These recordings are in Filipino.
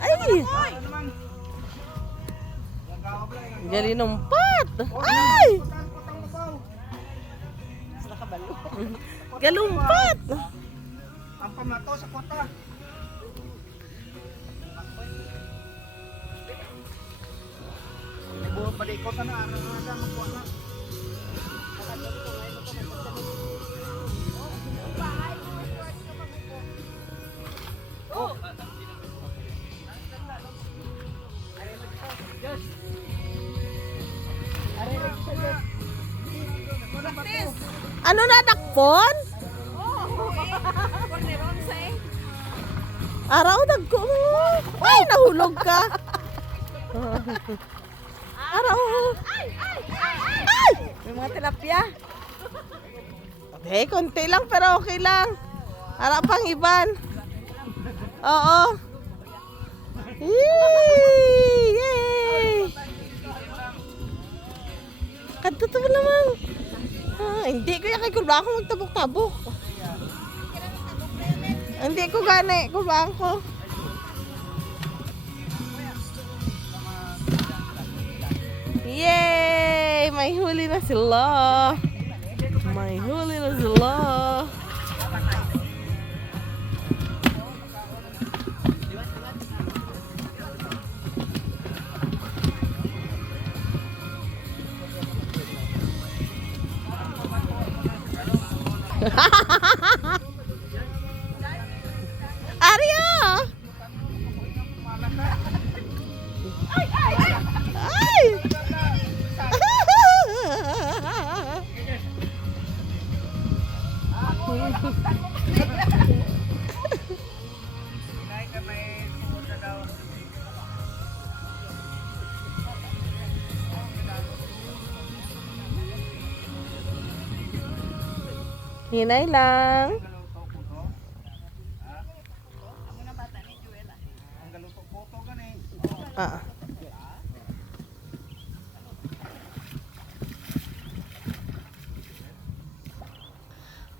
Ay! Galinumpat! Ay! Galumpat! Ang pamato sa kota. Buong balikot na araw-araw magkuha na. Ano na dakpon? Araw dagko mo. Ay, nahulog ka. Araw. Ay! May mga tilapia. Okay, konti lang pero okay lang. Ara pang iban. Oo. Yay! Kadto to naman. Hindi ko yakay kulbaan ko magtabok-tabok. Hindi ko gani, kulbaan ko. Yay! May huli na sila. May huli na sila. Arya! Ay! Hinay lang. Ah.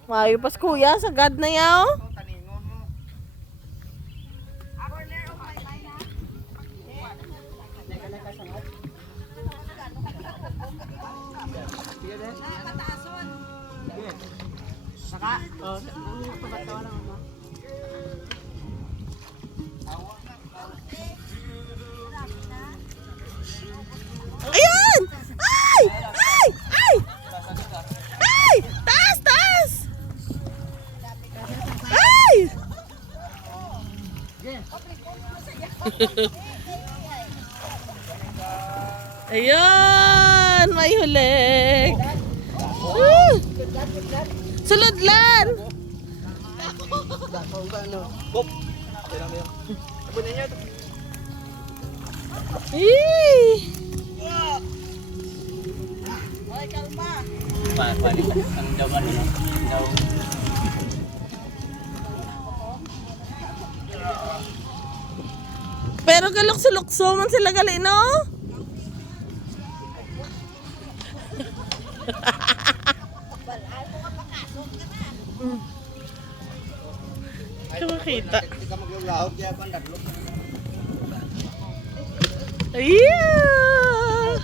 Mayo pas kuya, sagad na yaw. Saka? Oh, ang pabatawa lang mo. Ayun! Ay! Ay! Ay! Ay! Taas! Taas! Ay! Ayun! May huli! Suludlan! Bop! Kailan mo yun? Abunin niyo ito. Eee! Ang jaman nila. Pero galukso-lukso man sila gali, no? Makita. Hindi ka maglulahog kaya bandad. Yeah!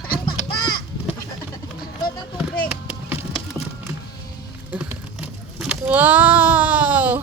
Wow!